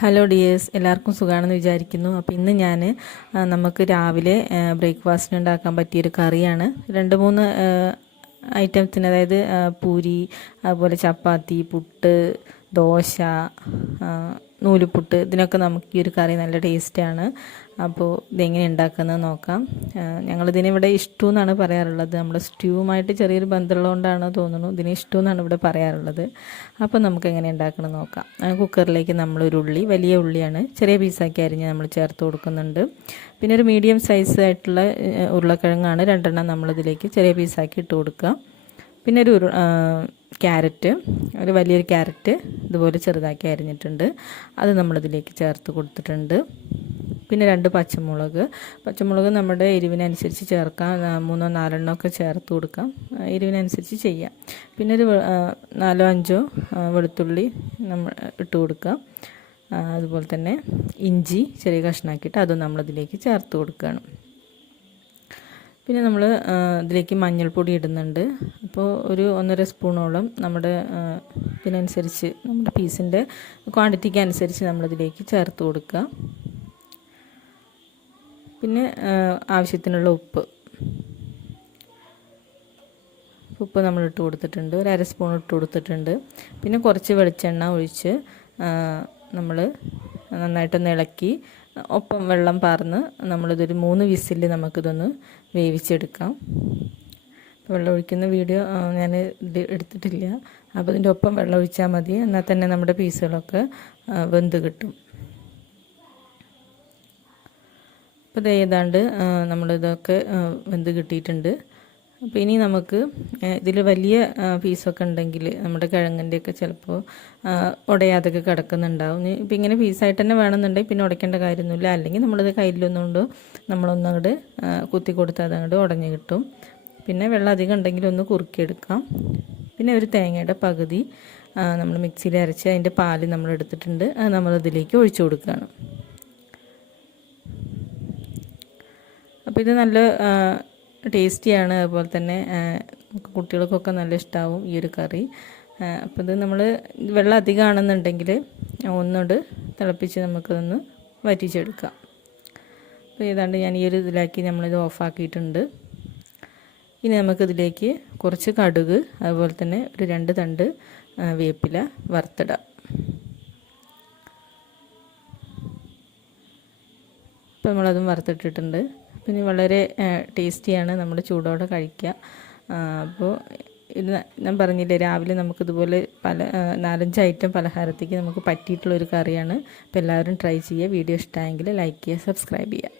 Hello dears, എല്ലാവർക്കും സുഖമാണെന്ന് വിചാരിക്കുന്നു. അപ്പോൾ ഇന്ന് ഞാൻ നമുക്ക് രാവിലെ ബ്രേക്ക്ഫാസ്റ്റിന് ഉണ്ടാക്കാൻ പറ്റിയൊരു കറിയാണ്. 2-3 ഐറ്റംസിന്, അതായത് പൂരി, അതുപോലെ ചപ്പാത്തി, പുട്ട്, ദോശ, നൂലുപുട്ട്, ഇതിനൊക്കെ നമുക്ക് ഈ ഒരു കറി നല്ല ടേസ്റ്റാണ്. അപ്പോൾ ഇതെങ്ങനെ ഉണ്ടാക്കുന്നത് നോക്കാം. ഞങ്ങളിതിനെ ഇവിടെ ഇഷ്ടു എന്നാണ് പറയാറുള്ളത്. നമ്മൾ സ്റ്റ്യൂവുമായിട്ട് ചെറിയൊരു ബന്ധമുള്ളതുകൊണ്ടാണ് തോന്നുന്നു ഇതിനെ ഇഷ്ടു എന്നാണ് ഇവിടെ പറയാറുള്ളത്. അപ്പോൾ നമുക്ക് എങ്ങനെ ഉണ്ടാക്കണം നോക്കാം. കുക്കറിലേക്ക് നമ്മളൊരു ഉള്ളി, വലിയ ഉള്ളിയാണ്, ചെറിയ പീസാക്കി അരിഞ്ഞ് നമ്മൾ ചേർത്ത് കൊടുക്കുന്നുണ്ട്. പിന്നെ ഒരു മീഡിയം സൈസ് ആയിട്ടുള്ള ഉരുളക്കിഴങ്ങാണ് 2 നമ്മളിതിലേക്ക് ചെറിയ പീസാക്കി ഇട്ട് കൊടുക്കുക. പിന്നെ ഒരു ക്യാരറ്റ്, ഒരു വലിയൊരു ക്യാരറ്റ് ഇതുപോലെ ചെറുതാക്കി അരിഞ്ഞിട്ടുണ്ട്, അത് നമ്മളിതിലേക്ക് ചേർത്ത് കൊടുത്തിട്ടുണ്ട്. പിന്നെ 2 പച്ചമുളക് നമ്മുടെ എരിവിനനുസരിച്ച് ചേർക്കാം. 3-4 ഒക്കെ ചേർത്ത് കൊടുക്കാം, എരിവിനനുസരിച്ച് ചെയ്യാം. പിന്നെ ഒരു 4-5 വെളുത്തുള്ളി നമ്മൾ ഇട്ട് കൊടുക്കുക. അതുപോലെ തന്നെ ഇഞ്ചി ചെറിയ കഷ്ണാക്കിയിട്ട് അതും നമ്മളിതിലേക്ക് ചേർത്ത് കൊടുക്കുകയാണ്. പിന്നെ നമ്മൾ ഇതിലേക്ക് മഞ്ഞൾപ്പൊടി ഇടുന്നുണ്ട്. അപ്പോൾ ഒരു 1.5 സ്പൂണോളം നമ്മുടെ ഇതിനനുസരിച്ച്, നമ്മുടെ പീസിൻ്റെ ക്വാണ്ടിറ്റിക്ക് അനുസരിച്ച് നമ്മളിതിലേക്ക് ചേർത്ത് കൊടുക്കുക. പിന്നെ ആവശ്യത്തിനുള്ള ഉപ്പ് നമ്മൾ ഇട്ട് കൊടുത്തിട്ടുണ്ട്, ഒരു 1/2 സ്പൂൺ ഇട്ട് കൊടുത്തിട്ടുണ്ട്. പിന്നെ കുറച്ച് വെളിച്ചെണ്ണ ഒഴിച്ച് നമ്മൾ നന്നായിട്ടൊന്ന് ഇളക്കി, ഒപ്പം വെള്ളം പാർന്ന് നമ്മളിതൊരു 3 വിസിൽ നമുക്കിതൊന്ന് വേവിച്ചെടുക്കാം. വെള്ളം ഒഴിക്കുന്ന വീഡിയോ ഞാൻ എടുത്തിട്ടില്ല, അപ്പോൾ ഇതിൻ്റെ ഒപ്പം വെള്ളം ഒഴിച്ചാൽ മതി. എന്നാൽ തന്നെ നമ്മുടെ പീസുകളൊക്കെ വെന്ത് കിട്ടും. അപ്പോൾ ഇത് ഏതാണ്ട് നമ്മളിതൊക്കെ വെന്ത് കിട്ടിയിട്ടുണ്ട്. അപ്പോൾ ഇനി നമുക്ക് ഇതിൽ വലിയ പീസൊക്കെ ഉണ്ടെങ്കിൽ നമ്മുടെ കിഴങ്ങിൻ്റെയൊക്കെ ചിലപ്പോൾ ഉടയാതൊക്കെ കിടക്കുന്നുണ്ടാവും. ഇപ്പം ഇങ്ങനെ പീസായിട്ട് തന്നെ വേണമെന്നുണ്ടെങ്കിൽ പിന്നെ ഉടയ്ക്കേണ്ട കാര്യമൊന്നുമില്ല. അല്ലെങ്കിൽ നമ്മളിത് കയ്യിലൊന്നുകൊണ്ട് നമ്മളൊന്നങ്ങോട്ട് കുത്തി കൊടുത്താൽ അതങ്ങോട്ട് ഉടഞ്ഞ് കിട്ടും. പിന്നെ വെള്ളം അധികം ഉണ്ടെങ്കിൽ ഒന്ന് കുറുക്കിയെടുക്കാം. പിന്നെ ഒരു തേങ്ങയുടെ പകുതി നമ്മൾ മിക്സിയിൽ അരച്ച് അതിൻ്റെ പാല് നമ്മൾ എടുത്തിട്ടുണ്ട്, അത് നമ്മളിതിലേക്ക് ഒഴിച്ചു കൊടുക്കുകയാണ്. അപ്പോൾ ഇത് നല്ല ടേസ്റ്റിയാണ്, അതുപോലെ തന്നെ കുട്ടികൾക്കൊക്കെ നല്ല ഇഷ്ടമാവും ഈ ഒരു കറി. അപ്പോൾ ഇത് നമ്മൾ വെള്ളം അധികമാണെന്നുണ്ടെങ്കിൽ ഒന്നുകൊണ്ട് തിളപ്പിച്ച് നമുക്കതൊന്ന് വറ്റിച്ചെടുക്കാം. അപ്പോൾ ഏതാണ്ട് ഞാൻ ഈ ഒരു ഇതിലാക്കി നമ്മളിത് ഓഫാക്കിയിട്ടുണ്ട്. ഇനി നമുക്കിതിലേക്ക് കുറച്ച് കടുക്, അതുപോലെ തന്നെ ഒരു 2 തണ്ട് വേപ്പില വറുത്തിടാം. അപ്പോൾ നമ്മളതും വറുത്തിട്ടിട്ടുണ്ട്. പിന്നെ വളരെ ടേസ്റ്റിയാണ്, നമ്മൾ ചൂടോടെ കഴിക്കുക. അപ്പോൾ ഇത് ഞാൻ പറഞ്ഞില്ലേ, രാവിലെ നമുക്കിതുപോലെ 4-5 ഐറ്റം പലഹാരത്തേക്ക് നമുക്ക് പറ്റിയിട്ടുള്ളൊരു കറിയാണ്. അപ്പോൾ എല്ലാവരും ട്രൈ ചെയ്യുക. വീഡിയോ ഇഷ്ടമായെങ്കിൽ ലൈക്ക് ചെയ്യുക, സബ്സ്ക്രൈബ് ചെയ്യുക.